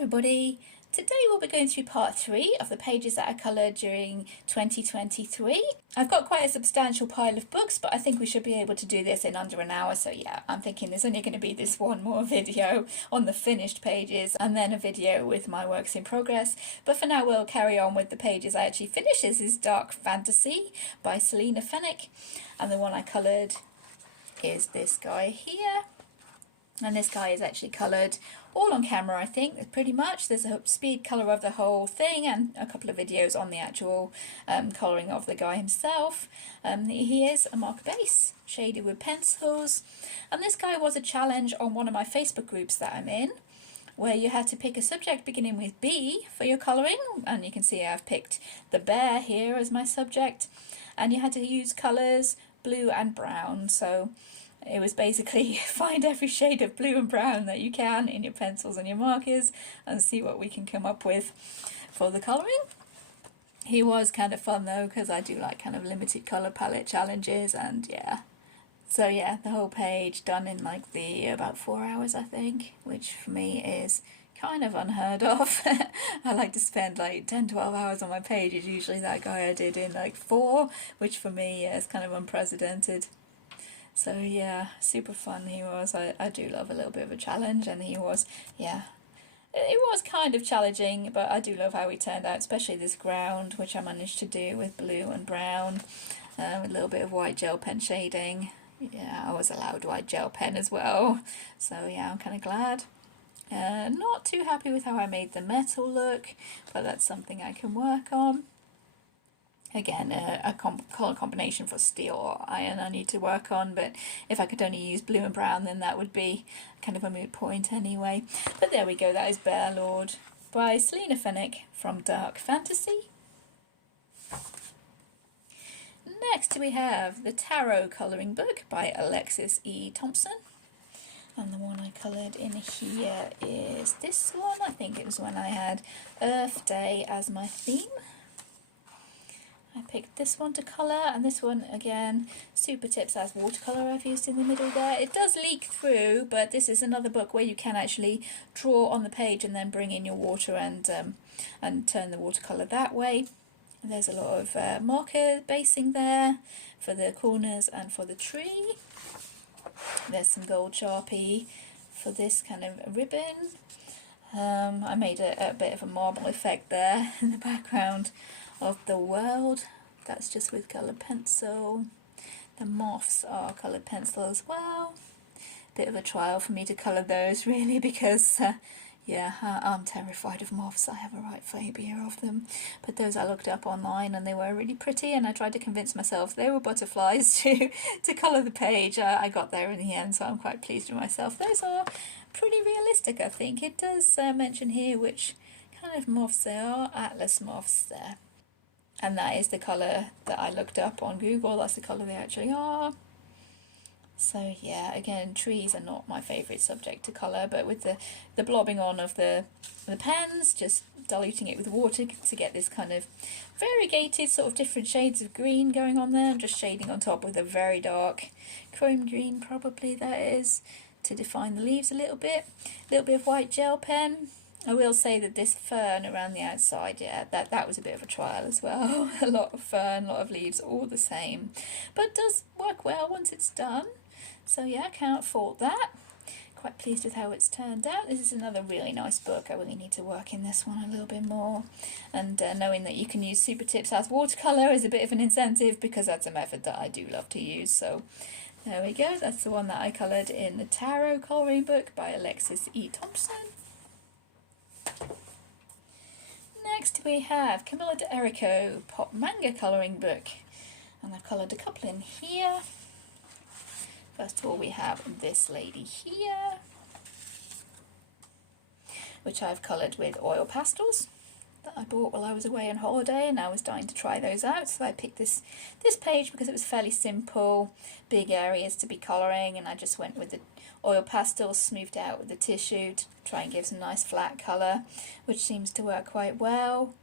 Everybody, today we'll be going through part 3 of the pages that I coloured during 2023. I've got quite a substantial pile of books, but I think we should be able to do this in under an hour, so yeah, I'm thinking there's only going to be this one more video on the finished pages and then a video with my works in progress, but for now we'll carry on with the pages I actually finished. This is Dark Fantasy by Selina Fenwick, and the one I coloured is this guy here. And this guy is actually coloured all on camera, I think, pretty much. There's a speed colour of the whole thing and a couple of videos on the actual colouring of the guy himself. He is a marker base, shaded with pencils. And this guy was a challenge on one of my Facebook groups that I'm in, where you had to pick a subject beginning with B for your colouring. And you can see I've picked the bear here as my subject. And you had to use colours blue and brown. So it was basically find every shade of blue and brown that you can in your pencils and your markers and see what we can come up with for the colouring. He was kind of fun though, because I do like kind of limited colour palette challenges, and yeah. So yeah, the whole page done in like about 4 hours I think, which for me is kind of unheard of. I like to spend like 10-12 hours on my pages. Usually that guy I did in like 4, which for me is kind of unprecedented. So yeah, super fun he was. I do love a little bit of a challenge, and he was, yeah, it was kind of challenging, but I do love how he turned out, especially this ground, which I managed to do with blue and brown, with a little bit of white gel pen shading. Yeah, I was allowed white gel pen as well, so yeah, I'm kind of glad. Not too happy with how I made the metal look, but that's something I can work on. Again, a colour combination for steel or iron I need to work on, but if I could only use blue and brown, then that would be kind of a moot point anyway. But there we go, that is Bear Lord by Selina Fenwick from Dark Fantasy. Next we have the Tarot Colouring Book by Alexis E. Thompson. And the one I coloured in here is this one. I think it was when I had Earth Day as my theme. I picked this one to colour, and this one again, Super Tips as watercolour I've used in the middle there. It does leak through, but this is another book where you can actually draw on the page and then bring in your water and turn the watercolour that way. There's a lot of marker basing there for the corners and for the tree. There's some gold Sharpie for this kind of ribbon. I made a bit of a marble effect there in the background of the world. That's just with coloured pencil. The moths are coloured pencil as well. Bit of a trial for me to colour those really, because yeah, I'm terrified of moths. I have a right phobia of them. But those I looked up online and they were really pretty, and I tried to convince myself they were butterflies to colour the page. I got there in the end, so I'm quite pleased with myself. Those are pretty realistic, I think. It does mention here which kind of moths they are. Atlas moths there. And that is the colour that I looked up on Google. That's the colour they actually are. So yeah, again, trees are not my favourite subject to colour, but with the blobbing on of the pens, just diluting it with water to get this kind of variegated sort of different shades of green going on there, and just shading on top with a very dark chrome green, probably that is, to define the leaves a little bit. A little bit of white gel pen. I will say that this fern around the outside, yeah, that was a bit of a trial as well. A lot of fern, a lot of leaves, all the same. But does work well once it's done. So yeah, I can't fault that. Quite pleased with how it's turned out. This is another really nice book. I really need to work in this one a little bit more. And knowing that you can use Super Tips as watercolour is a bit of an incentive, because that's a method that I do love to use. So there we go. That's the one that I coloured in the Tarot Colouring Book by Alexis E. Thompson. Next we have Camilla D'Errico Pop Manga Colouring Book, and I've coloured a couple in here. First of all we have this lady here, which I've coloured with oil pastels that I bought while I was away on holiday, and I was dying to try those out, so I picked this page because it was fairly simple, big areas to be colouring, and I just went with the oil pastels smoothed out with the tissue to try and give some nice flat colour, which seems to work quite well.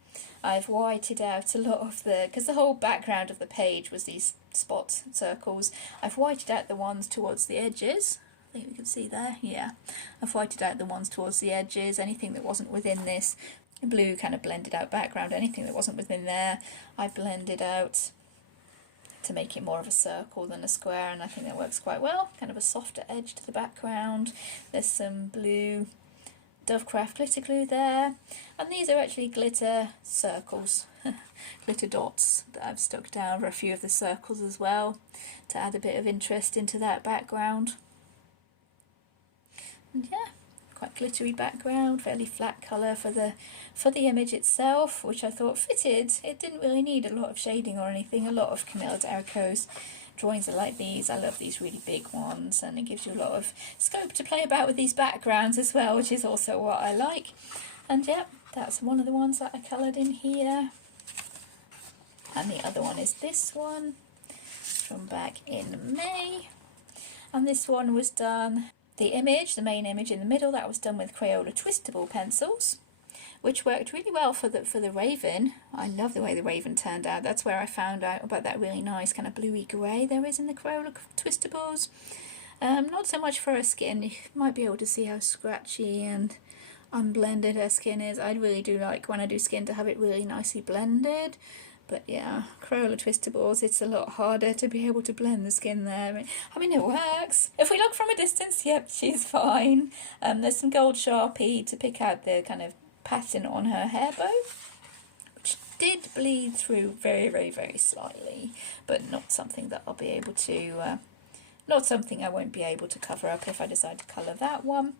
I've whited out a lot of because the whole background of the page was these spots, circles. I've whited out the ones towards the edges think we can see there, yeah. I've whited out the ones towards the edges, anything that wasn't within this blue kind of blended out background, anything that wasn't within there, I blended out to make it more of a circle than a square, and I think that works quite well. Kind of a softer edge to the background. There's some blue Dovecraft glitter glue there, and these are actually glitter circles, glitter dots that I've stuck down for a few of the circles as well to add a bit of interest into that background. And yeah, quite glittery background, fairly flat colour for the image itself, which I thought fitted. It didn't really need a lot of shading or anything. A lot of Camilla d'Erico's drawings are like these. I love these really big ones, and it gives you a lot of scope to play about with these backgrounds as well, which is also what I like. And yeah, that's one of the ones that I coloured in here. And the other one is this one from back in May. And this one was done, the image, the main image in the middle, that was done with Crayola twistable pencils, which worked really well for the raven. I love the way the raven turned out. That's where I found out about that really nice kind of bluey grey there is in the Crayola twistables. Not so much for her skin. You might be able to see how scratchy and unblended her skin is. I really do like when I do skin to have it really nicely blended. But yeah, Crayola twistables, it's a lot harder to be able to blend the skin there. I mean, it works. If we look from a distance, yep, she's fine. There's some gold Sharpie to pick out the kind of pattern on her hair bow, which did bleed through very, very, very slightly, but not something that I'll be able to, not something I won't be able to cover up if I decide to colour that one.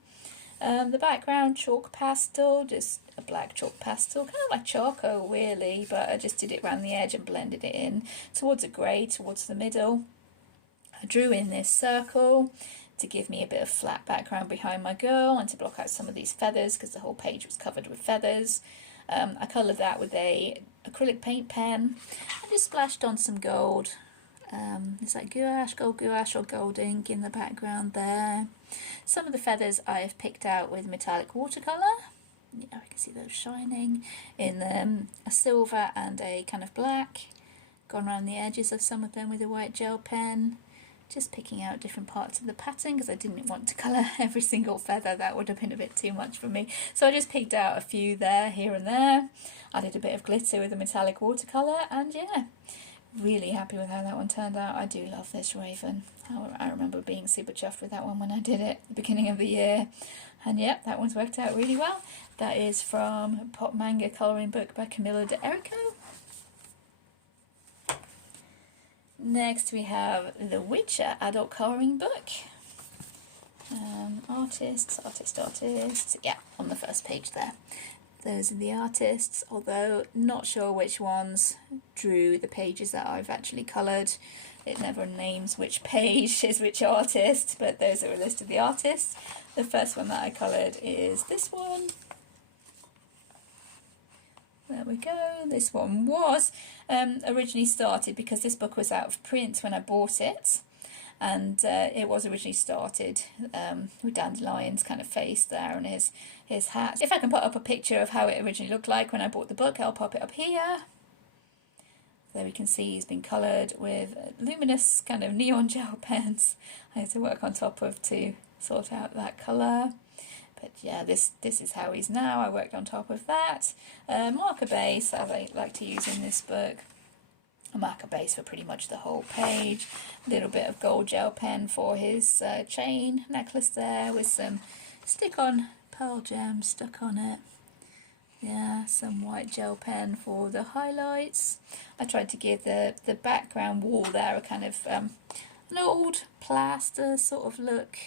The background, chalk pastel, just a black chalk pastel, kind of like charcoal really, but I just did it around the edge and blended it in towards a grey, towards the middle. I drew in this circle to give me a bit of flat background behind my girl and to block out some of these feathers because the whole page was covered with feathers. I coloured that with a acrylic paint pen and just splashed on some gold. It's like gouache, gold gouache or gold ink in the background there. Some of the feathers I have picked out with metallic watercolour. Yeah, I can see those shining in a silver and a kind of black. Gone around the edges of some of them with a white gel pen. Just picking out different parts of the pattern because I didn't want to colour every single feather. That would have been a bit too much for me. So I just picked out a few there, here and there. Added a bit of glitter with a metallic watercolour, and yeah, really happy with how that one turned out. I do love this raven. I remember being super chuffed with that one when I did it at the beginning of the year. And yep, that one's worked out really well. That is from Pop Manga Colouring Book by Camilla d'Erico. Next we have The Witcher Adult Colouring Book. Artists. Yeah, on the first page there. Those are the artists, although not sure which ones drew the pages that I've actually coloured. It never names which page is which artist, but those are a list of the artists. The first one that I coloured is this one. There we go. This one was originally started because this book was out of print when I bought it. And it was originally started with Dandelion's kind of face there and his hat. If I can put up a picture of how it originally looked like when I bought the book, I'll pop it up here. There we can see he's been coloured with luminous kind of neon gel pens. I had to work on top of to sort out that colour. But yeah, this is how he's now. I worked on top of that. Marker base, as I like to use in this book. A marker base for pretty much the whole page. A little bit of gold gel pen for his chain necklace there with some stick-on pearl gems stuck on it. Yeah, some white gel pen for the highlights. I tried to give the background wall there a kind of an old plaster sort of look.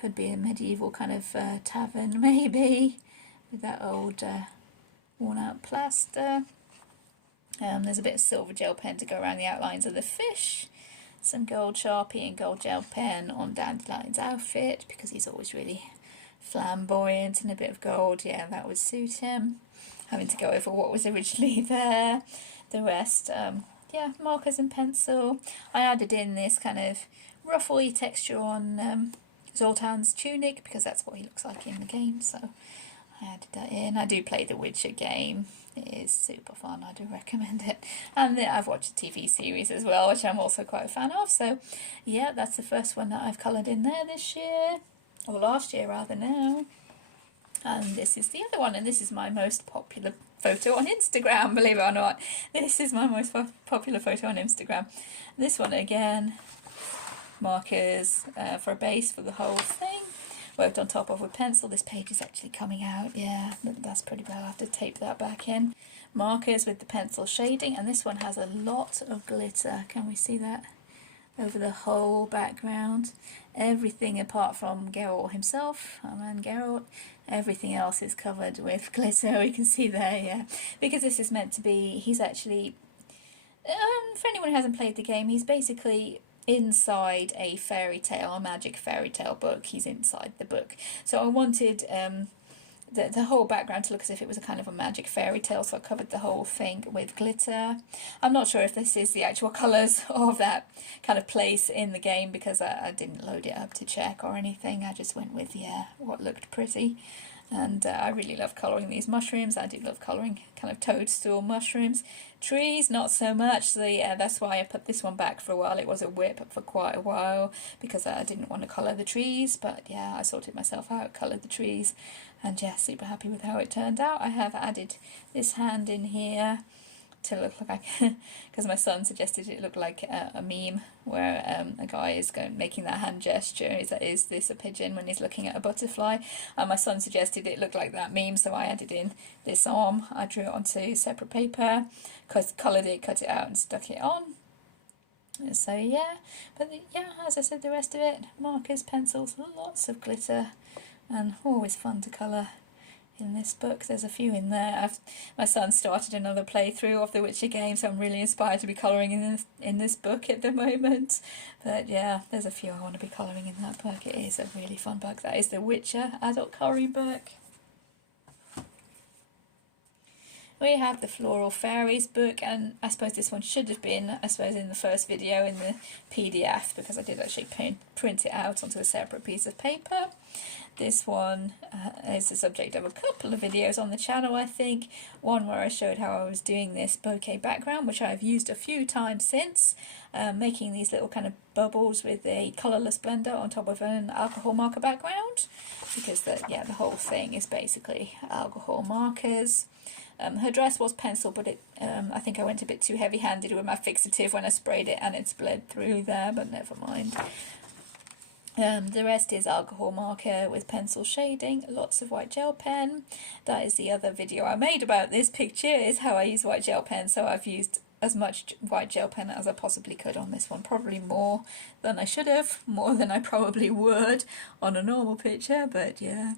Could be a medieval kind of tavern maybe, with that old worn out plaster. There's a bit of silver gel pen to go around the outlines of the fish. Some gold Sharpie and gold gel pen on Dandelion's outfit because he's always really flamboyant, and a bit of gold, yeah, that would suit him. Having to go over what was originally there. The rest, yeah, markers and pencil. I added in this kind of ruffly texture on Zoltan's tunic because that's what he looks like in the game, so I added that in. I do play the Witcher game. It is super fun. I do recommend it. And I've watched a TV series as well, which I'm also quite a fan of. So yeah, that's the first one that I've coloured in there this year, or last year rather now. And this is the other one, and this is my most popular photo on Instagram, believe it or not. This is my most popular photo on Instagram. This one again, markers for a base for the whole thing. Worked on top of with pencil. This page is actually coming out, yeah, that's pretty bad. I'll have to tape that back in. Markers with the pencil shading, and this one has a lot of glitter. Can we see that? Over the whole background. Everything apart from Geralt himself, our man Geralt, everything else is covered with glitter. We can see there, yeah. Because this is meant to be, he's actually, for anyone who hasn't played the game, he's basically inside a fairy tale, a magic fairy tale book. He's inside the book. So I wanted the whole background to look as if it was a kind of a magic fairy tale, so I covered the whole thing with glitter. I'm not sure if this is the actual colours of that kind of place in the game, because I didn't load it up to check or anything. I just went with, yeah, what looked pretty. And I really love colouring these mushrooms. I do love colouring kind of toadstool mushrooms. Trees, not so much. So yeah, that's why I put this one back for a while. It was a whip for quite a while because I didn't want to colour the trees. But yeah, I sorted myself out, coloured the trees. And yeah, super happy with how it turned out. I have added this hand in here to look like, because my son suggested it looked like a meme where a guy is making that hand gesture. Is this a pigeon when he's looking at a butterfly? And my son suggested it looked like that meme, so I added in this arm. I drew it onto separate paper, coloured it, cut it out and stuck it on. So yeah, but yeah, as I said, the rest of it, markers, pencils, lots of glitter, and always fun to colour in this book. There's a few in there. My son started another playthrough of the Witcher game, so I'm really inspired to be colouring in this book at the moment. But yeah, there's a few I want to be colouring in that book. It is a really fun book. That is the Witcher adult colouring book. We have the Floral Fairies book, and I suppose this one should have been, I suppose, in the first video in the PDF, because I did actually print it out onto a separate piece of paper. This one is the subject of a couple of videos on the channel, I think. One where I showed how I was doing this bouquet background, which I've used a few times since, making these little kind of bubbles with a colourless blender on top of an alcohol marker background, because the whole thing is basically alcohol markers. Her dress was pencil, but I think I went a bit too heavy-handed with my fixative when I sprayed it, and it's bled through there, but never mind. The rest is alcohol marker with pencil shading, lots of white gel pen. That is the other video I made about this picture, is how I use white gel pen. So I've used as much white gel pen as I possibly could on this one, probably more than I should have, more than I probably would on a normal picture, but yeah.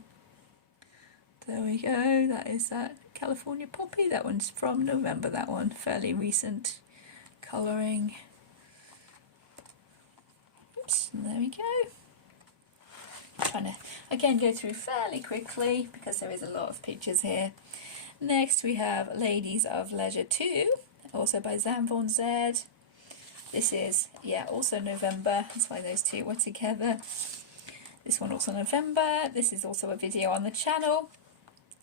There we go, that is that California Poppy. That one's from November, that one, fairly recent colouring. Oops, and there we go. Trying to again go through fairly quickly because there is a lot of pictures here. Next we have Ladies of Leisure 2, also by Zam Von Zed. This is, yeah, also November, that's why those two were together. This one also November. This is also a video on the channel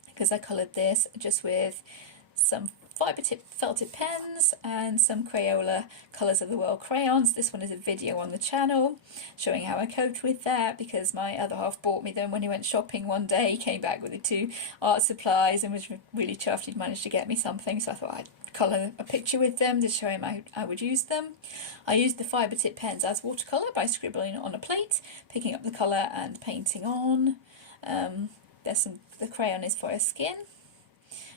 because I coloured this just with some fibre tip felted pens and some Crayola Colours of the World crayons. This one is a video on the channel showing how I coped with that, because my other half bought me them when he went shopping one day. He came back with the 2 art supplies and was really chuffed he'd managed to get me something, so I thought I'd colour a picture with them to show him how I would use them. I used the fibre tip pens as watercolour by scribbling on a plate, picking up the colour and painting on. The crayon is for a skin,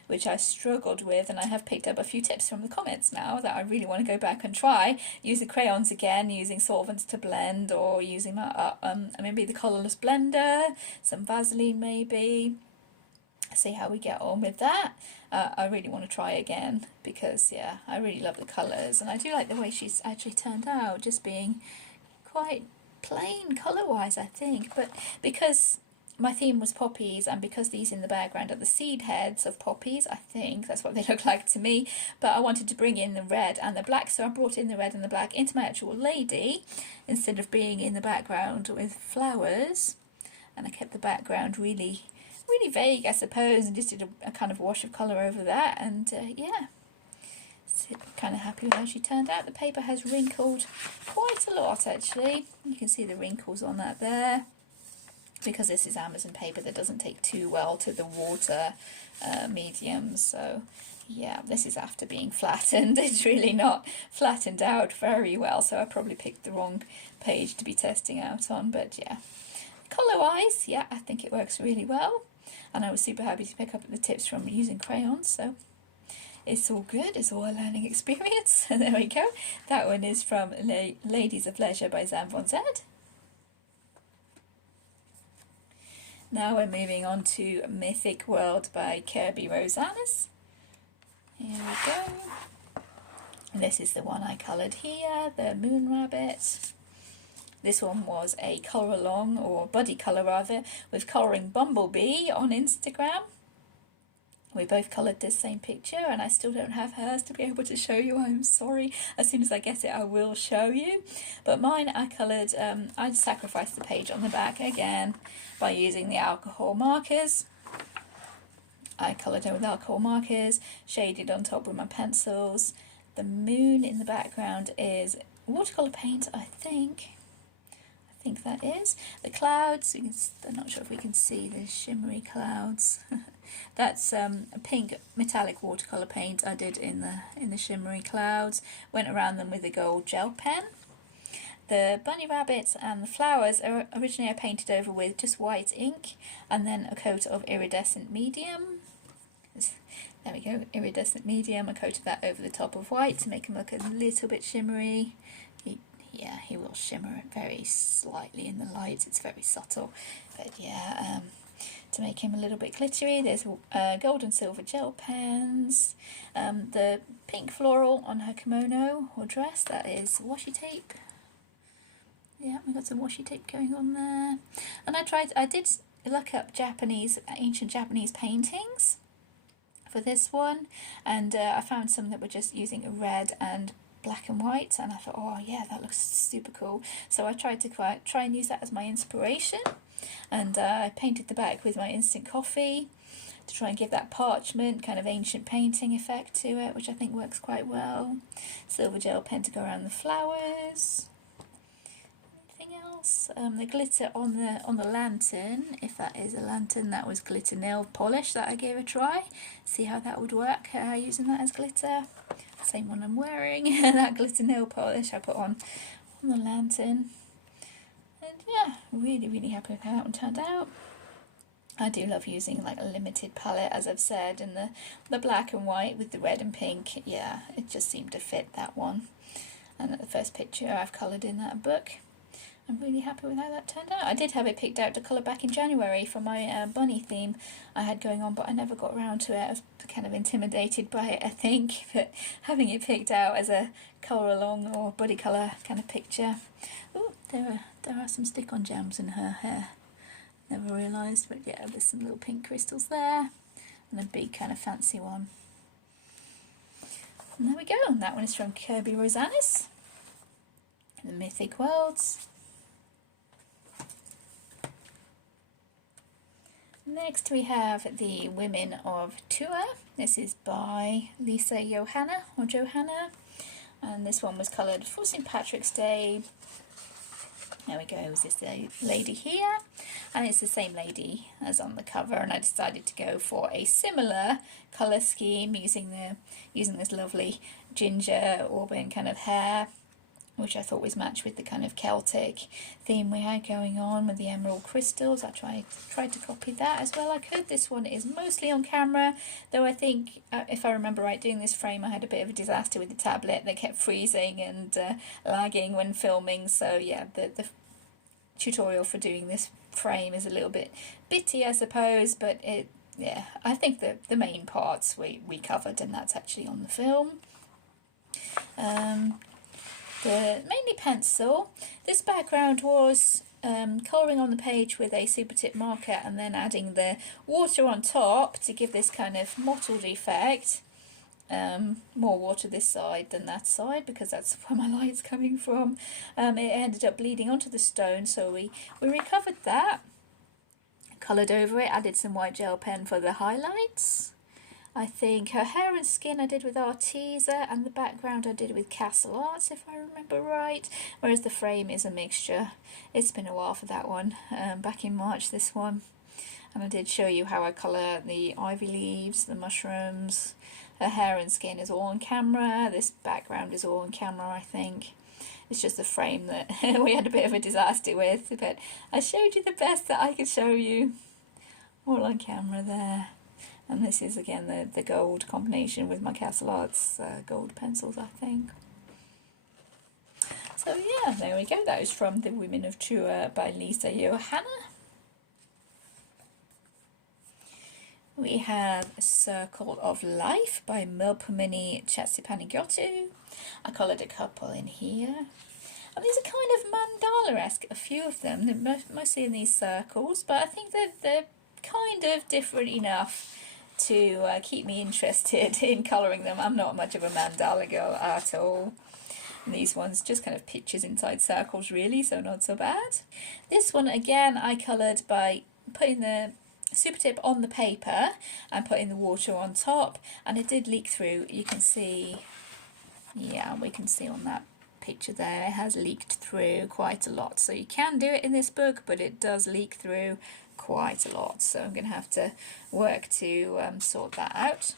which I struggled with, and I have picked up a few tips from the comments now that I really want to go back and try. Use the crayons again, using solvents to blend, or using my maybe the colourless blender, some Vaseline maybe. See how we get on with that. I really want to try again because, yeah, I really love the colours, and I do like the way she's actually turned out, just being quite plain colour-wise, I think. But because my theme was poppies, and because these in the background are the seed heads of poppies, I think that's what they look like to me, but I wanted to bring in the red and the black, so I brought in the red and the black into my actual lady instead of being in the background with flowers, and I kept the background really really vague, I suppose, and just did a kind of wash of colour over that, and yeah, so kind of happy with how she turned out. The paper has wrinkled quite a lot, actually. You can see the wrinkles on that there, because this is Amazon paper that doesn't take too well to the water medium, so yeah, this is after being flattened. It's really not flattened out very well, so I probably picked the wrong page to be testing out on, but yeah. Colour-wise, yeah, I think it works really well, and I was super happy to pick up the tips from using crayons, so it's all good, it's all a learning experience. And there we go. That one is from Ladies of Leisure by Zam Von Zed. Now we're moving on to Mythic World by Kirby Rosanis. Here we go. And this is the one I coloured here, the Moon Rabbit. This one was a colour along, or buddy colour rather, with Colouring Bumblebee on Instagram. We both coloured this same picture, and I still don't have hers to be able to show you. I'm sorry. As soon as I get it, I will show you. But mine, I coloured, I sacrificed the page on the back again by using the alcohol markers. I coloured it with alcohol markers, shaded on top with my pencils. The moon in the background is watercolour paint, I think. I think that is. The clouds, I'm not sure if we can see the shimmery clouds. That's a pink metallic watercolour paint I did in the shimmery clouds. Went around them with a gold gel pen. The bunny rabbits and the flowers are originally I painted over with just white ink and then a coat of iridescent medium. There we go, iridescent medium. I coated that over the top of white to make him look a little bit shimmery. Yeah, he will shimmer very slightly in the light. It's very subtle, but yeah, to make him a little bit glittery, there's gold and silver gel pens. The pink floral on her kimono or dress, that is washi tape. Yeah, we got some washi tape going on there. And I did look up ancient Japanese paintings for this one, and I found some that were just using a red and black and white, and I thought, oh yeah, that looks super cool. So I tried to try and use that as my inspiration, and I painted the back with my instant coffee to try and give that parchment kind of ancient painting effect to it, which I think works quite well. Silver gel pen to go around the flowers. Anything else? The glitter on the lantern, if that is a lantern, that was glitter nail polish that I gave a try. See how that would work using that as glitter. Same one I'm wearing. That glitter nail polish I put on the lantern. And yeah, really happy with how that one turned out. I do love using like a limited palette, as I've said, and the black and white with the red and pink, yeah, it just seemed to fit that one. And the first picture I've coloured in that book. I'm really happy with how that turned out. I did have it picked out to colour back in January for my bunny theme I had going on, but I never got around to it. I was kind of intimidated by it, I think, but having it picked out as a colour along or buddy colour kind of picture. Ooh, there are some stick-on jams in her hair. Never realised, but yeah, there's some little pink crystals there, and a big kind of fancy one. And there we go. And that one is from Kirby Rosanis, The Mythic Worlds. Next we have The Women of Tour. This is by Lisa Johanna, and this one was coloured for St Patrick's Day. There we go, it was this lady here, and it's the same lady as on the cover, and I decided to go for a similar colour scheme using this lovely ginger auburn kind of hair, which I thought was matched with the kind of Celtic theme we had going on with the emerald crystals. I tried to copy that as well I could. This one is mostly on camera, though I think, if I remember right, doing this frame I had a bit of a disaster with the tablet. They kept freezing and lagging when filming, so yeah, the tutorial for doing this frame is a little bit bitty, I suppose, but yeah, I think the main parts we covered, and that's actually on the film. Mainly pencil. This background was colouring on the page with a super tip marker and then adding the water on top to give this kind of mottled effect. More water this side than that side because that's where my light's coming from. It ended up bleeding onto the stone, so we recovered that. coloured over it. I did some white gel pen for the highlights. I think her hair and skin I did with Arteza, and the background I did with Castle Arts, if I remember right, whereas the frame is a mixture. It's been a while for that one, back in March this one. And I did show you how I colour the ivy leaves, the mushrooms. Her hair and skin is all on camera. This background is all on camera, I think. It's just the frame that we had a bit of a disaster with, but I showed you the best that I could show you. All on camera there. And this is again the gold combination with my Castle Arts gold pencils, I think. So yeah, there we go. That is from The Women of Chua by Lisa Johanna. We have A Circle of Life by Melpomene Chatzipanigiotou. I coloured a couple in here. And these are kind of mandala-esque, a few of them. They're mostly in these circles, but I think they're kind of different enough to keep me interested in colouring them. I'm not much of a mandala girl at all. And these ones just kind of pictures inside circles really, so not so bad. This one again I coloured by putting the super tip on the paper and putting the water on top, and it did leak through. You can see, yeah, we can see on that picture there, it has leaked through quite a lot. So you can do it in this book, but it does leak through quite a lot, so I'm going to have to work to sort that out.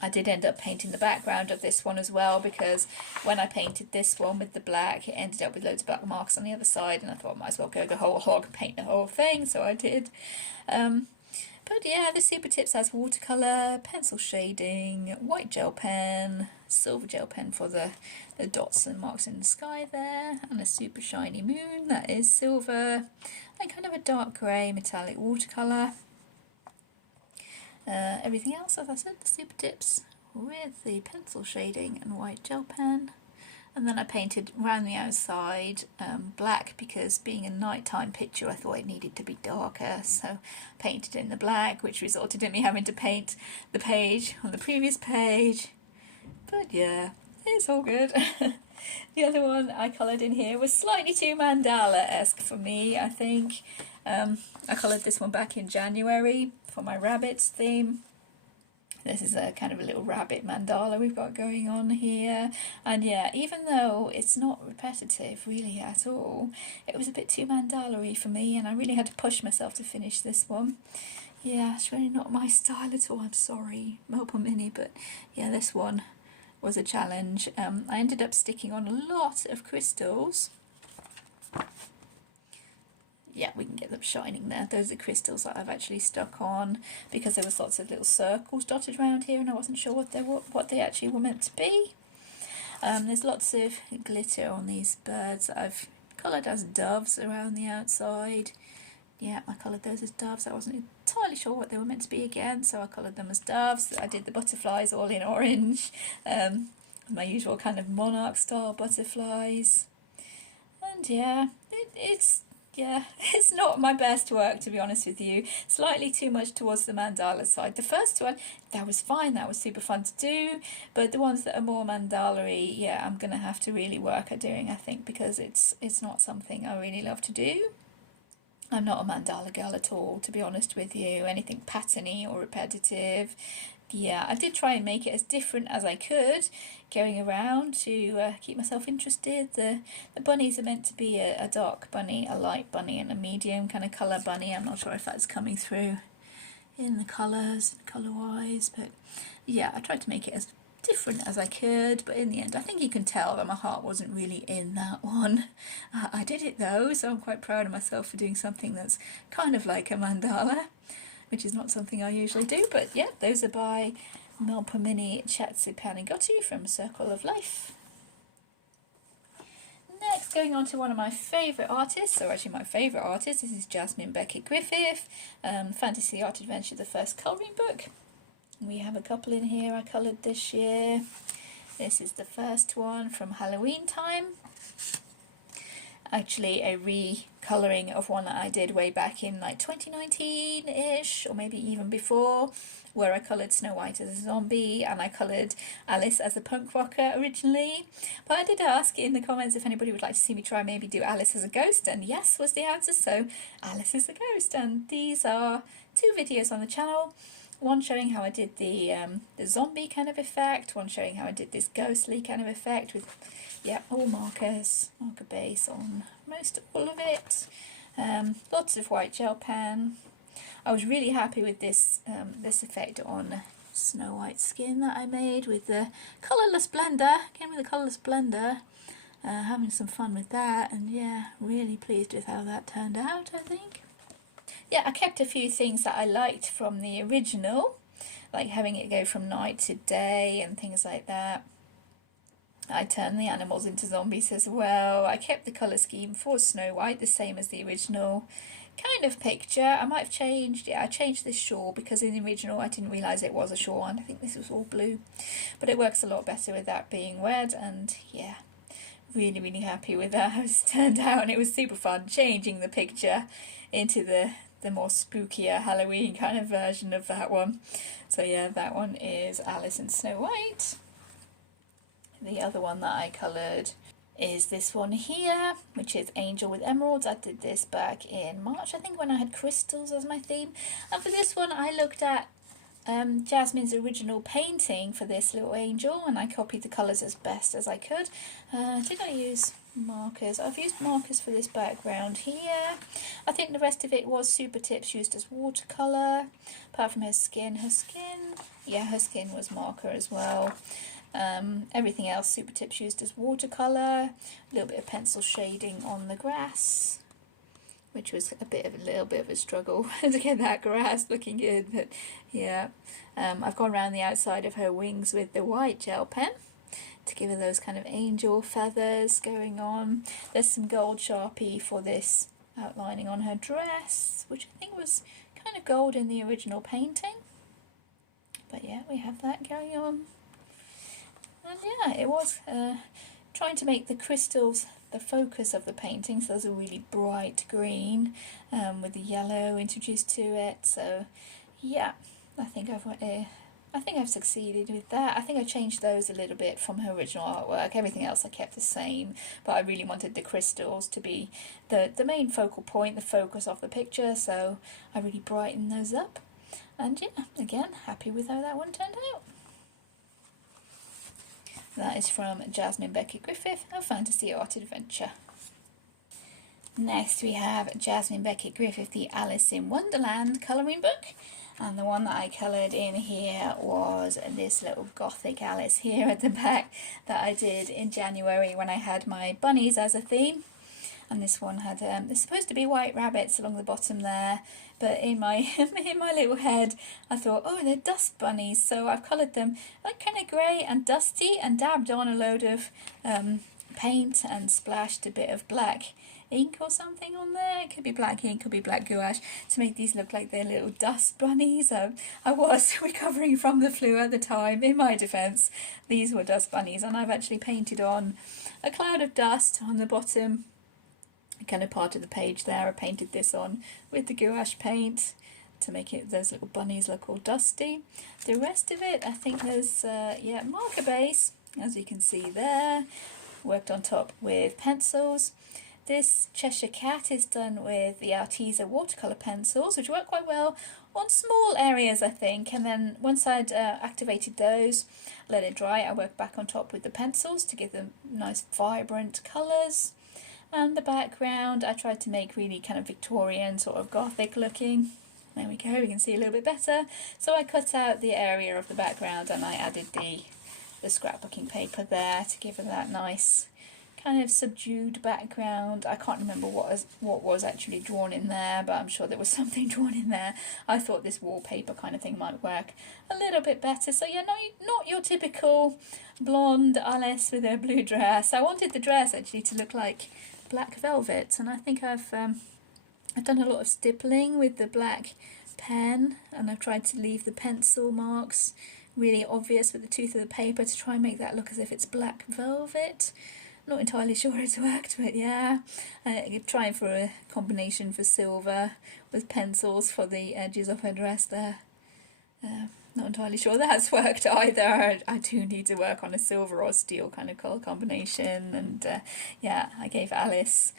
I did end up painting the background of this one as well, because when I painted this one with the black, it ended up with loads of black marks on the other side, and I thought I might as well go the whole hog and paint the whole thing, so I did. But yeah, the Super Tips has watercolour, pencil shading, white gel pen, silver gel pen for the dots and marks in the sky there, and a super shiny moon that is silver, and kind of a dark grey metallic watercolour. Everything else, as I said, the Super Tips with the pencil shading and white gel pen. And then I painted around the outside black, because being a nighttime picture I thought it needed to be darker, so painted in the black, which resulted in me having to paint the page on the previous page. But yeah, it's all good. The other one I coloured in here was slightly too mandala-esque for me, I think. I coloured this one back in January for my rabbits theme. This is a kind of a little rabbit mandala we've got going on here. And yeah, even though it's not repetitive really at all, it was a bit too mandala-y for me, and I really had to push myself to finish this one. Yeah, it's really not my style at all, I'm sorry, Melpomene, but yeah, this one was a challenge. I ended up sticking on a lot of crystals. Yeah, we can get them shining there. Those are crystals that I've actually stuck on, because there was lots of little circles dotted around here and I wasn't sure what they actually were meant to be. There's lots of glitter on these birds that I've coloured as doves around the outside. Yeah, I coloured those as doves. I wasn't entirely sure what they were meant to be again, so I coloured them as doves. I did the butterflies all in orange, my usual kind of monarch style butterflies. And yeah, it's not my best work, to be honest with you. Slightly too much towards the mandala side. The first one, that was fine, that was super fun to do, but the ones that are more mandala-y, yeah, I'm going to have to really work at doing, I think, because it's not something I really love to do. I'm not a mandala girl at all, to be honest with you. Anything patterny or repetitive. Yeah, I did try and make it as different as I could, going around to keep myself interested. The bunnies are meant to be a dark bunny, a light bunny, and a medium kind of colour bunny. I'm not sure if that's coming through in the colours, colour-wise, but yeah, I tried to make it as different as I could, but in the end I think you can tell that my heart wasn't really in that one. I did it though, so I'm quite proud of myself for doing something that's kind of like a mandala, which is not something I usually do. But yeah, those are by Melpomene Chatzipanigiotou from Circle of Life. Next, going on to one of my favourite artists, or actually my favourite artist, this is Jasmine Beckett Griffith, Fantasy Art Adventure, the first colouring book. We have a couple in here I coloured this year. This is the first one from Halloween time. actually a recolouring of one that I did way back in like 2019-ish, or maybe even before, where I coloured Snow White as a zombie and I coloured Alice as a punk rocker originally. But I did ask in the comments if anybody would like to see me try maybe do Alice as a ghost, and yes was the answer, so Alice is a ghost. And these are 2 videos on the channel, one showing how I did the zombie kind of effect, one showing how I did this ghostly kind of effect with, yeah, all markers, marker base on most all of it. Lots of white gel pen. I was really happy with this this effect on Snow White's skin that I made with the colourless blender. Again with the colourless blender, having some fun with that, and yeah, really pleased with how that turned out, I think. Yeah, I kept a few things that I liked from the original, like having it go from night to day and things like that. I turned the animals into zombies as well. I kept the colour scheme for Snow White the same as the original kind of picture. I might have changed, yeah, I changed this shawl because in the original I didn't realise it was a shawl and I think this was all blue. But it works a lot better with that being red, and yeah, really happy with that, how it's turned out. And it was super fun changing the picture into the more spookier Halloween kind of version of that one. So yeah, that one is Alice and Snow White. The other one that I coloured is this one here, which is Angel with Emeralds. I did this back in March, I think, when I had crystals as my theme. And for this one I looked at Jasmine's original painting for this little angel, and I copied the colours as best as I could. Did I use markers? I've used markers for this background here. I think the rest of it was super tips used as watercolour, apart from her skin. Her skin was marker as well. Everything else super tips used as watercolour, a little bit of pencil shading on the grass, which was a little bit of a struggle to get that grass looking good, but yeah. I've gone around the outside of her wings with the white gel pen to give her those kind of angel feathers going on. There's some gold Sharpie for this outlining on her dress, which I think was kind of gold in the original painting, but yeah, we have that going on. And yeah, it was trying to make the crystals the focus of the painting, so there's a really bright green with the yellow introduced to it. So yeah, I think I've succeeded with that. I think I changed those a little bit from her original artwork. Everything else I kept the same, but I really wanted the crystals to be the main focal point, the focus of the picture, so I really brightened those up. And yeah, again, happy with how that one turned out. That is from Jasmine Beckett Griffith, A Fantasy Art Adventure. Next we have Jasmine Beckett Griffith, the Alice in Wonderland colouring book. And the one that I coloured in here was this little gothic Alice here at the back that I did in January when I had my bunnies as a theme. And this one had, there's supposed to be white rabbits along the bottom there, but in my in my little head I thought, oh, they're dust bunnies, so I've coloured them like kind of grey and dusty and dabbed on a load of paint and splashed a bit of black ink or something on there. It could be black ink, could be black gouache, to make these look like they're little dust bunnies. I was recovering from the flu at the time, in my defence. These were dust bunnies, and I've actually painted on a cloud of dust on the bottom kind of part of the page there. I painted this on with the gouache paint to make it those little bunnies look all dusty. The rest of it, I think there's yeah, marker base, as you can see there, worked on top with pencils. This Cheshire Cat is done with the Arteza watercolour pencils, which work quite well on small areas, I think, and then once I'd activated those, let it dry, I worked back on top with the pencils to give them nice vibrant colours. And the background I tried to make really kind of Victorian, sort of gothic looking. There we go, we can see a little bit better. So I cut out the area of the background and I added the scrapbooking paper there to give it that nice kind of subdued background. I can't remember what was actually drawn in there, but I'm sure there was something drawn in there. I thought this wallpaper kind of thing might work a little bit better. So yeah, not your typical blonde Alice with her blue dress. I wanted the dress actually to look like black velvet, and I think I've done a lot of stippling with the black pen, and I've tried to leave the pencil marks really obvious with the tooth of the paper to try and make that look as if it's black velvet. not entirely sure it's worked, but yeah. Trying for a combination for silver with pencils for the edges of her dress there. Not entirely sure that's worked either. I do need to work on a silver or steel kind of colour combination, and yeah, I gave Alice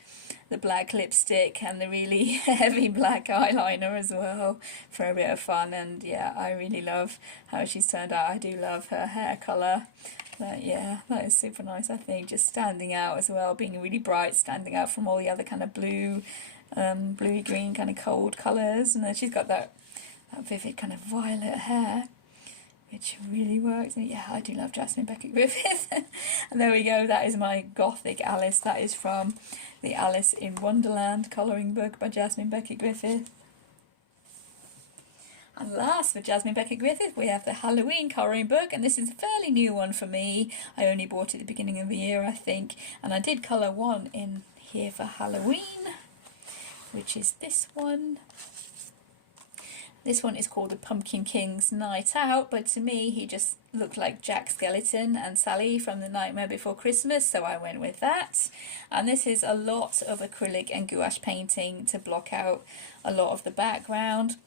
the black lipstick and the really heavy black eyeliner as well for a bit of fun, and yeah, I really love how she's turned out. I do love her hair colour. But yeah, that is super nice, I think, just standing out as well, being really bright, standing out from all the other kind of blue, bluey green kind of cold colours, and then she's got that vivid kind of violet hair, which really works. And yeah, I do love Jasmine Beckett Griffith. And there we go, that is my Gothic Alice. That is from the Alice in Wonderland colouring book by Jasmine Beckett Griffith. And last for Jasmine Beckett Griffith, we have the Halloween colouring book, and this is a fairly new one for me. I only bought it at the beginning of the year, I think, and I did colour one in here for Halloween, which is this one. This one is called The Pumpkin King's Night Out, but to me he just looked like Jack Skellington and Sally from The Nightmare Before Christmas, so I went with that. And this is a lot of acrylic and gouache painting to block out a lot of the background.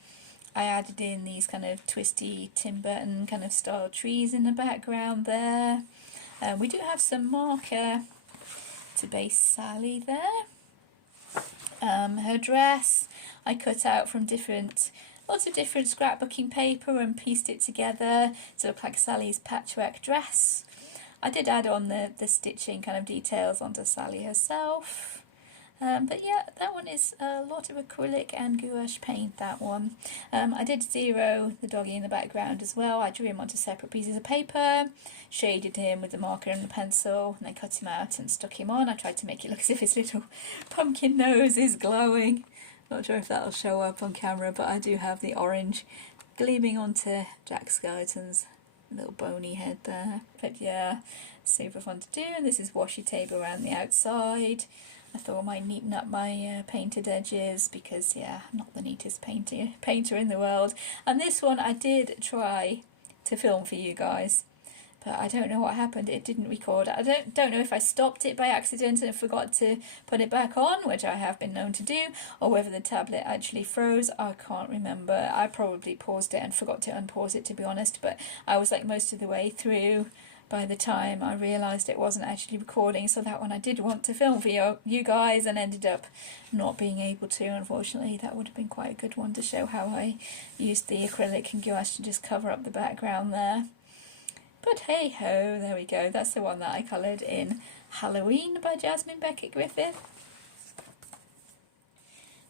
I added in these kind of twisty Tim Burton kind of style trees in the background there. We do have some marker to base Sally there. Her dress I cut out from lots of different scrapbooking paper and pieced it together to look like Sally's patchwork dress. I did add on the stitching kind of details onto Sally herself. But yeah, that one is a lot of acrylic and gouache paint, that one. I did zero the doggy in the background as well. I drew him onto separate pieces of paper, shaded him with the marker and the pencil, and then cut him out and stuck him on. I tried to make it look as if his little pumpkin nose is glowing. Not sure if that'll show up on camera, but I do have the orange gleaming onto Jack Skellington's little bony head there. But yeah, super fun to do, and this is washi tape around the outside. I thought I might neaten up my painted edges because, yeah, I'm not the neatest painter in the world. And this one I did try to film for you guys, but I don't know what happened. It didn't record. I don't know if I stopped it by accident and forgot to put it back on, which I have been known to do, or whether the tablet actually froze. I can't remember. I probably paused it and forgot to unpause it, to be honest, but I was like most of the way through by the time I realised it wasn't actually recording, so that one I did want to film for you guys and ended up not being able to, unfortunately. That would have been quite a good one to show how I used the acrylic and gouache to just cover up the background there. But hey ho, there we go. That's the one that I coloured in Halloween by Jasmine Beckett Griffith.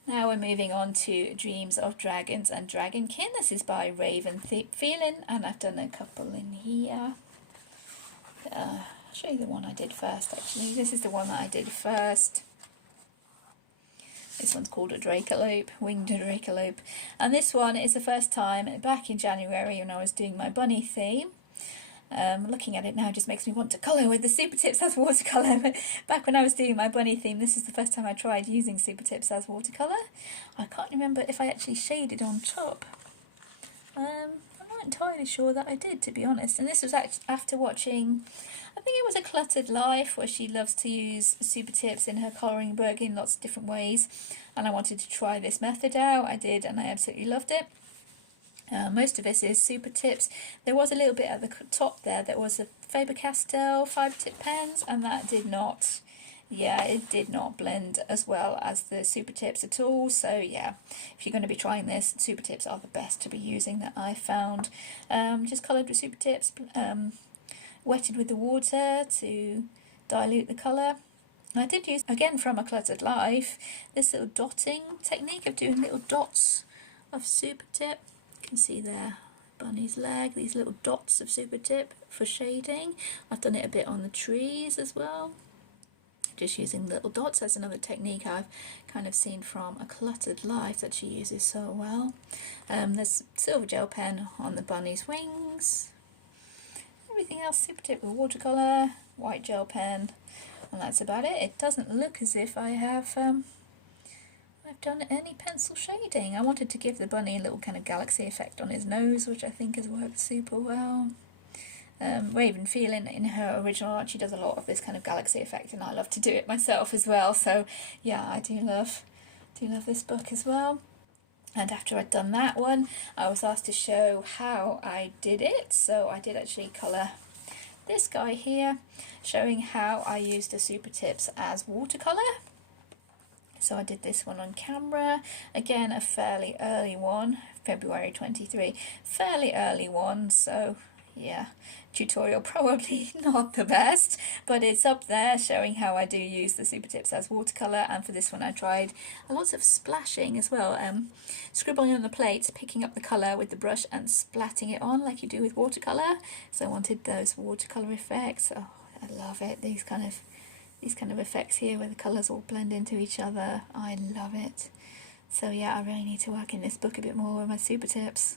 Now we're moving on to Dreams of Dragons and Dragonkin. This is by Raven Phelan, and I've done a couple in here. I'll show you the one I did first, actually. This is the one that I did first. This one's called a Dracolope, Winged Dracolope. And this one is the first time back in January when I was doing my bunny theme. Looking at it now just makes me want to colour with the Super Tips as watercolour. But back when I was doing my bunny theme, this is the first time I tried using Super Tips as watercolour. I can't remember if I actually shaded on top. I'm not entirely sure that I did, to be honest. And this was after watching, I think it was A Cluttered Life, where she loves to use Super Tips in her colouring book in lots of different ways. And I wanted to try this method out. I did, and I absolutely loved it. Most of this is Super Tips. There was a little bit at the top there that was a Faber-Castell 5-tip pens, and that did not, yeah, it did not blend as well as the Super Tips at all. So yeah, if you're going to be trying this, Super Tips are the best to be using that I found. Just coloured with Super Tips, wetted with the water to dilute the colour. I did use, again from A Cluttered Life, this little dotting technique of doing little dots of Super Tip. You can see there, bunny's leg, these little dots of Super Tip for shading. I've done it a bit on the trees as well, just using little dots. That's another technique I've kind of seen from A Cluttered Life that she uses so well. There's silver gel pen on the bunny's wings. Everything else Super Tip with watercolour, white gel pen, and that's about it. It doesn't look as if I have I've done any pencil shading. I wanted to give the bunny a little kind of galaxy effect on his nose, which I think has worked super well. Raven Feeling in her original art, she does a lot of this kind of galaxy effect, and I love to do it myself as well. So yeah, I do love this book as well. And after I'd done that one, I was asked to show how I did it. So I did actually colour this guy here, showing how I used the Super Tips as watercolour. So I did this one on camera, again a fairly early one, February 23, fairly early one, so yeah, tutorial probably not the best, but it's up there showing how I do use the Super Tips as watercolour. And for this one I tried lots of splashing as well, scribbling on the plate, picking up the colour with the brush and splatting it on like you do with watercolour. So I wanted those watercolour effects. Oh, I love it, these kind of effects here where the colours all blend into each other. I love it. So yeah, I really need to work in this book a bit more with my Super Tips.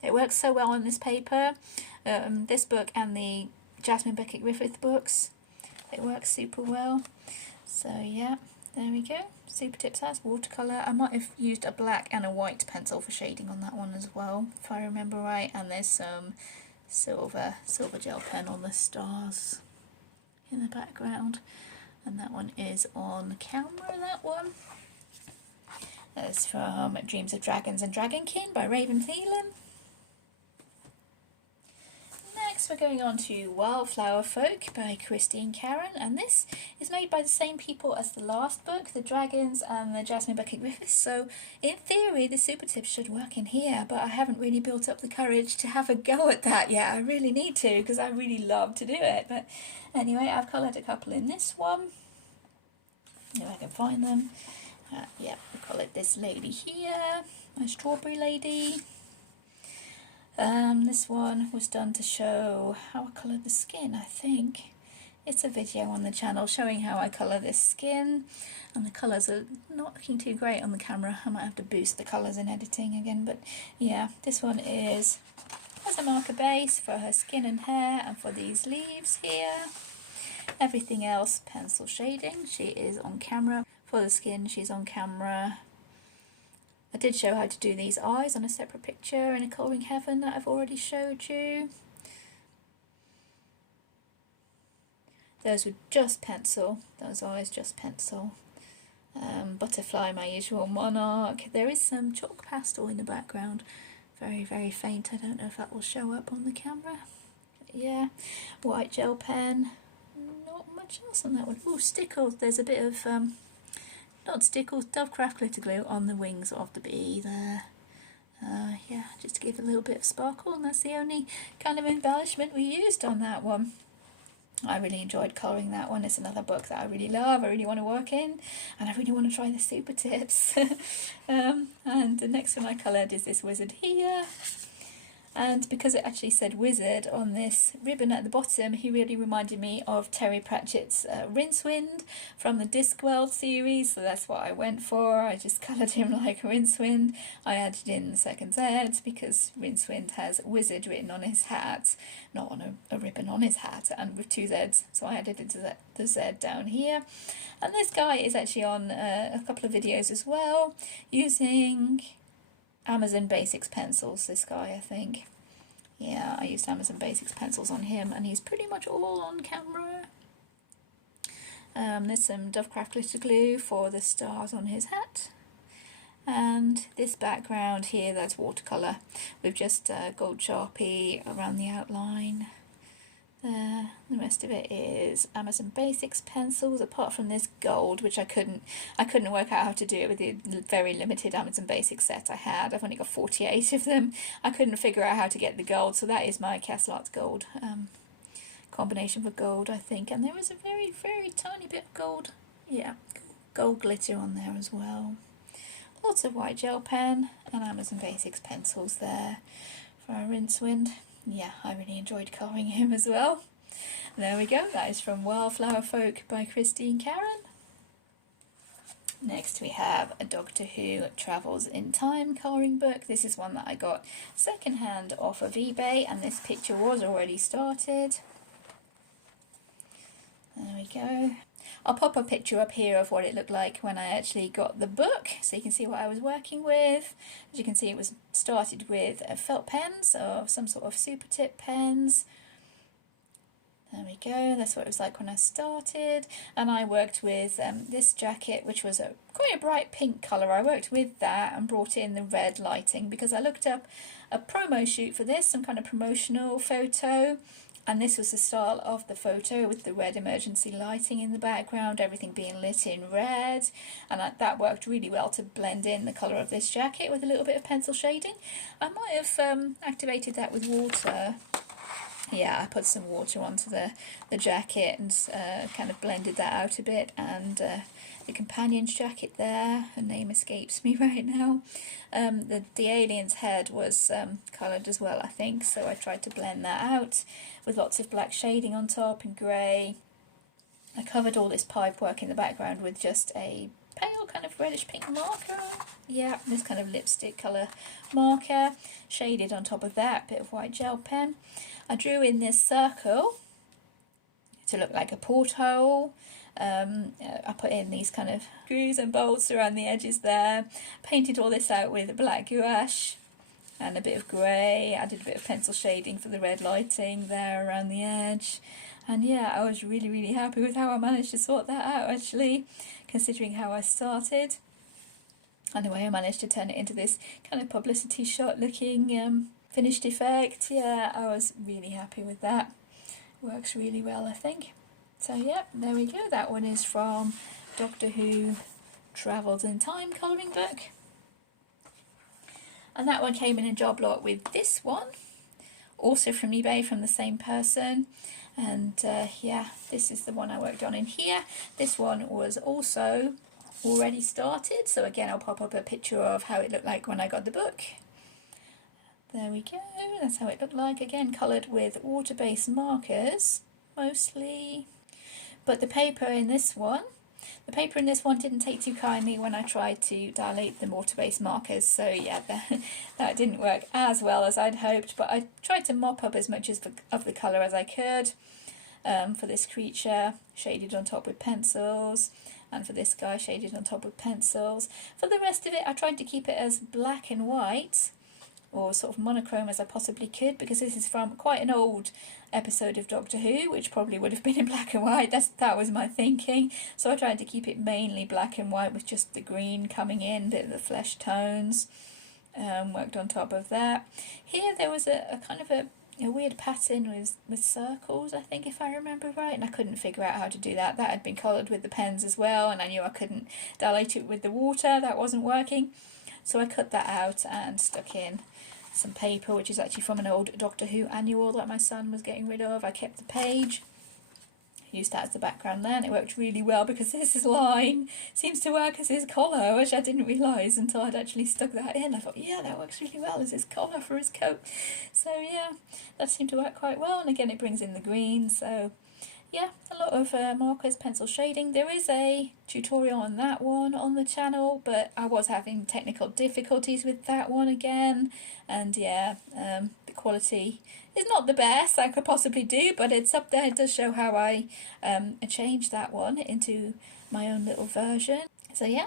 It works so well on this paper, this book and the Jasmine Beckett Griffith books. It works super well. So yeah, there we go. Super Tips as watercolour. I might have used a black and a white pencil for shading on that one as well, if I remember right. And there's some silver gel pen on the stars in the background. And that one is on camera, that one. That's from Dreams of Dragons and Dragonkin by Raven Thielen. Next we're going on to Wildflower Folk by Christine Karen, and this is made by the same people as the last book, the Dragons and the Jasmine Beckett Griffiths, so in theory the Super Tips should work in here, but I haven't really built up the courage to have a go at that yet. I really need to, because I really love to do it. But anyway, I've coloured a couple in this one, if I can find them. Yeah, I coloured this lady here, my strawberry lady. This one was done to show how I coloured the skin, I think. It's a video on the channel showing how I colour this skin, and the colours are not looking too great on the camera. I might have to boost the colours in editing again, but yeah, this one has a marker base for her skin and hair, and for these leaves here. Everything else pencil shading. She is on camera. For the skin, she's on camera. I did show how to do these eyes on a separate picture in a Colouring Heaven that I've already showed you. Those were just pencil, those eyes just pencil. Butterfly, my usual monarch. There is some chalk pastel in the background, very, very faint. I don't know if that will show up on the camera. But yeah, white gel pen. Not much else on that one. Oh, stickles. There's a bit of not stickles, Dovecraft glitter glue on the wings of the bee there. Yeah, just to give a little bit of sparkle, and that's the only kind of embellishment we used on that one. I really enjoyed colouring that one. It's another book that I really love, I really want to work in, and I really want to try the Super Tips. And the next one I coloured is this wizard here. And because it actually said wizard on this ribbon at the bottom, he really reminded me of Terry Pratchett's Rincewind from the Discworld series, so that's what I went for. I just coloured him like Rincewind. I added in the second Z because Rincewind has wizard written on his hat, not on a ribbon on his hat, and with two Zs, so I added the Z down here. And this guy is actually on a couple of videos as well, using Amazon Basics pencils, this guy, I think. Yeah, I used Amazon Basics pencils on him, and he's pretty much all on camera. There's some Dovecraft glitter glue for the stars on his hat. And this background here, that's watercolour with just gold Sharpie around the outline. The rest of it is Amazon Basics pencils, apart from this gold, which I couldn't work out how to do it with the very limited Amazon Basics set I had. I've only got 48 of them. I couldn't figure out how to get the gold, so that is my Castle Arts gold combination for gold, I think. And there was a very, very tiny bit of gold, yeah, gold glitter on there as well. Lots of white gel pen and Amazon Basics pencils there for our Rincewind. Yeah, I really enjoyed colouring him as well. There we go, that is from Wildflower Folk by Christine Karen. Next we have a Doctor Who Travels in Time colouring book. This is one that I got second hand off of eBay, and this picture was already started. There we go. I'll pop a picture up here of what it looked like when I actually got the book, so you can see what I was working with. As you can see, it was started with felt pens, or some sort of Super Tip pens, There we go, that's what it was like when I started. And I worked with this jacket, which was quite a bright pink colour. I worked with that and brought in the red lighting because I looked up a promo shoot for this, some kind of promotional photo. And this was the style of the photo with the red emergency lighting in the background, everything being lit in red. And that worked really well to blend in the colour of this jacket with a little bit of pencil shading. I might have activated that with water. Yeah, I put some water onto the jacket and kind of blended that out a bit. And the companion's jacket there, her name escapes me right now. The alien's head was coloured as well, I think, so I tried to blend that out with lots of black shading on top and grey. I covered all this pipe work in the background with just a pale kind of reddish pink marker. Yeah, this kind of lipstick colour marker, shaded on top of that, bit of white gel pen. I drew in this circle to look like a porthole. I put in these kind of screws and bolts around the edges there, painted all this out with black gouache and a bit of grey, added a bit of pencil shading for the red lighting there around the edge. And yeah, I was really happy with how I managed to sort that out actually, considering how I started. And the way I managed to turn it into this kind of publicity shot looking finished effect. Yeah, I was really happy with that. Works really well, I think. So yeah, there we go. That one is from Doctor Who Travels in Time colouring book. And that one came in a job lot with this one, also from eBay, from the same person. And yeah, this is the one I worked on in here. This one was also already started, so again I'll pop up a picture of how it looked like when I got the book. There we go, that's how it looked like, again coloured with water-based markers mostly. But the paper in this one didn't take too kindly when I tried to dilate the water-based markers, so yeah, that didn't work as well as I'd hoped, but I tried to mop up as much of the colour as I could for this creature, shaded on top with pencils, and for this guy, shaded on top with pencils. For the rest of it, I tried to keep it as black and white, or sort of monochrome as I possibly could, because this is from quite an old episode of Doctor Who, which probably would have been in black and white. That was my thinking. So I tried to keep it mainly black and white with just the green coming in, bit of the flesh tones. Worked on top of that. Here there was a kind of a weird pattern with circles, I think, if I remember right, and I couldn't figure out how to do that. That had been coloured with the pens as well, and I knew I couldn't dilate it with the water. That wasn't working. So I cut that out and stuck in some paper, which is actually from an old Doctor Who annual that my son was getting rid of. I kept the page, used that as the background there, and it worked really well because this line seems to work as his collar, which I didn't realise until I'd actually stuck that in. I thought, yeah, that works really well as his collar for his coat. So yeah, that seemed to work quite well, and again it brings in the green, so yeah, a lot of markers, pencil shading. There is a tutorial on that one on the channel, but I was having technical difficulties with that one again, and yeah, the quality is not the best I could possibly do, but it's up there. It does show how I changed that one into my own little version. So yeah,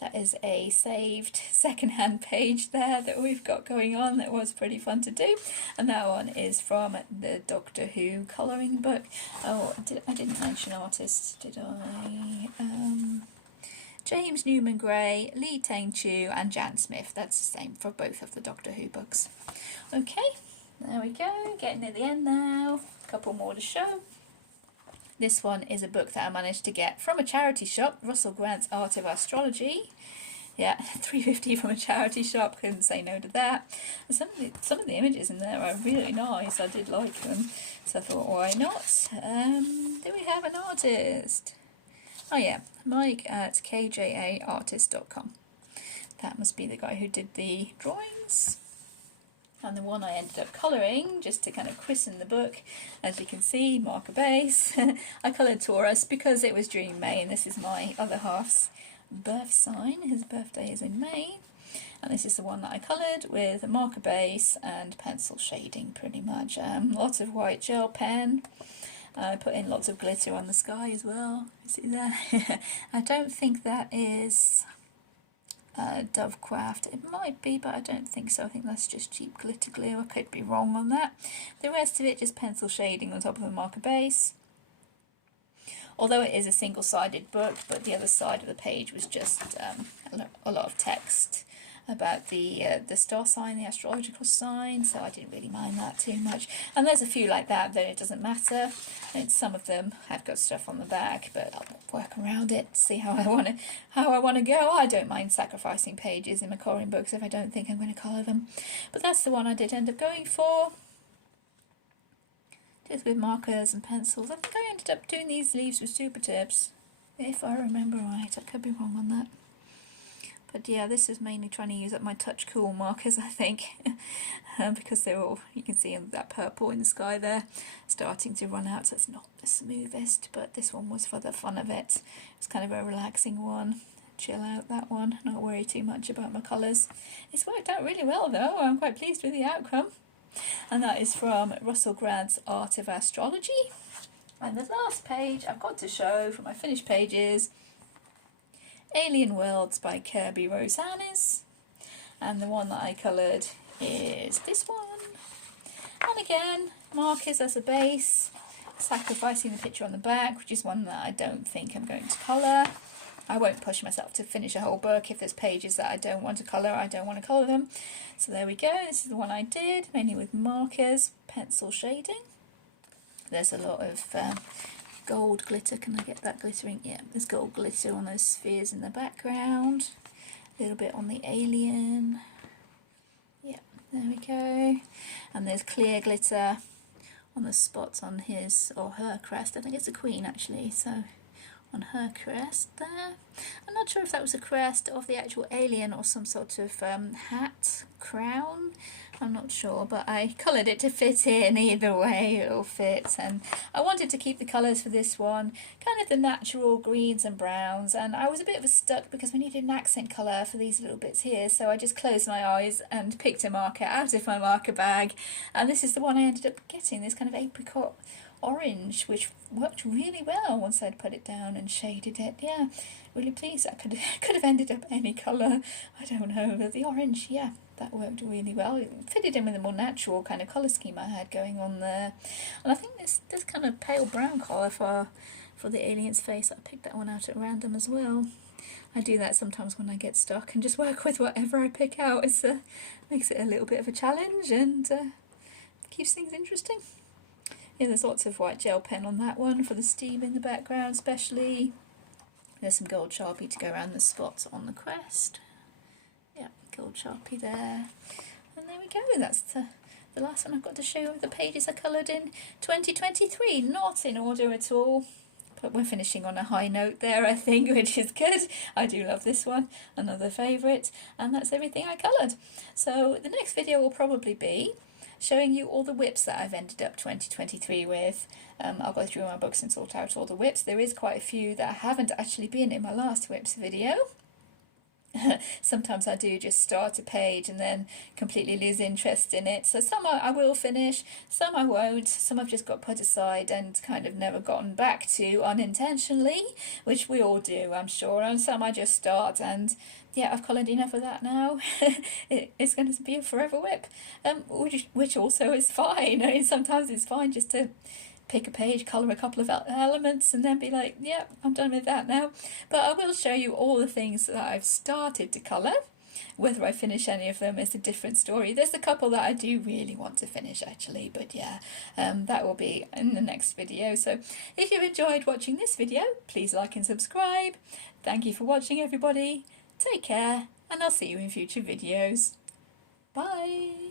that is a saved second-hand page there that we've got going on. That was pretty fun to do. And that one is from the Doctor Who colouring book. Oh, I didn't mention artists, did I? James Newman Gray, Lee Teng-Chu and Jan Smith. That's the same for both of the Doctor Who books. Okay, there we go. Getting near the end now. A couple more to show. This one is a book that I managed to get from a charity shop, Russell Grant's Art of Astrology. Yeah, $3.50 from a charity shop, couldn't say no to that. And some of the images in there are really nice, I did like them, so I thought, why not? Do we have an artist? Oh yeah, Mike at kjaartist.com. That must be the guy who did the drawings. And the one I ended up colouring, just to kind of christen the book, as you can see, marker base. I coloured Taurus because it was during May, and this is my other half's birth sign. His birthday is in May. And this is the one that I coloured with a marker base and pencil shading, pretty much. Lots of white gel pen. I put in lots of glitter on the sky as well. You see there? I don't think that is Dovecraft. It might be, but I don't think so. I think that's just cheap glitter glue. I could be wrong on that. The rest of it just pencil shading on top of a marker base. Although it is a single-sided book, but the other side of the page was just a lot of text about the star sign, the astrological sign, so I didn't really mind that too much. And there's a few like that it doesn't matter. And some of them have got stuff on the back, but I'll work around it, see how I want to go. I don't mind sacrificing pages in my colouring books if I don't think I'm going to colour them. But that's the one I did end up going for. Just with markers and pencils. I think I ended up doing these leaves with super tips, if I remember right. I could be wrong on that. But yeah, this is mainly trying to use up my Touch Cool markers, I think, because they're all, you can see that purple in the sky there, starting to run out, so it's not the smoothest, but this one was for the fun of it. It's kind of a relaxing one. Chill out, that one, not worry too much about my colours. It's worked out really well though, I'm quite pleased with the outcome. And that is from Russell Grad's Art of Astrology. And the last page I've got to show for my finished pages, Alien Worlds by Kirby Rosanes, and the one that I coloured is this one. And again, markers as a base, sacrificing the picture on the back, which is one that I don't think I'm going to colour. I won't push myself to finish a whole book. If there's pages that I don't want to colour, I don't want to colour them. So there we go, this is the one I did, mainly with markers, pencil shading. There's a lot of gold glitter. Can I get that glittering? Yeah, there's gold glitter on those spheres in the background. A little bit on the alien. Yeah, there we go. And there's clear glitter on the spots on his or her crest. I think it's a queen actually, so on her crest there. I'm not sure if that was a crest of the actual alien or some sort of hat, crown. I'm not sure, but I coloured it to fit in. Either way it'll fit, and I wanted to keep the colours for this one kind of the natural greens and browns, and I was a bit of a stuck because we needed an accent colour for these little bits here, so I just closed my eyes and picked a marker out of my marker bag, and this is the one I ended up getting, this kind of apricot orange, which worked really well once I'd put it down and shaded it. Yeah, really pleased. I could have ended up any colour, I don't know, but the orange, yeah, that worked really well. It fitted in with a more natural kind of colour scheme I had going on there. And I think this kind of pale brown colour for the alien's face, I picked that one out at random as well. I do that sometimes when I get stuck and just work with whatever I pick out. It makes it a little bit of a challenge and keeps things interesting. Yeah, there's lots of white gel pen on that one for the steam in the background especially. There's some gold Sharpie to go around the spots on the crest. Yeah, gold Sharpie there. And there we go, that's the last one I've got to show you of the pages I coloured in 2023. Not in order at all, but we're finishing on a high note there, I think, which is good. I do love this one, another favourite, and that's everything I coloured. So the next video will probably be showing you all the whips that I've ended up 2023 with. I'll go through my books and sort out all the whips. There is quite a few that haven't actually been in my last whips video. Sometimes I do just start a page and then completely lose interest in it. So some I will finish, some I won't, some I've just got put aside and kind of never gotten back to unintentionally, which we all do, I'm sure, and some I just start and yeah, I've coloured enough of that now. It's going to be a forever whip, which also is fine. I mean, sometimes it's fine just to pick a page, colour a couple of elements and then be like, yeah, I'm done with that now. But I will show you all the things that I've started to colour. Whether I finish any of them is a different story. There's a couple that I do really want to finish actually, but yeah, that will be in the next video. So if you've enjoyed watching this video, please like and subscribe. Thank you for watching everybody. Take care, and I'll see you in future videos. Bye!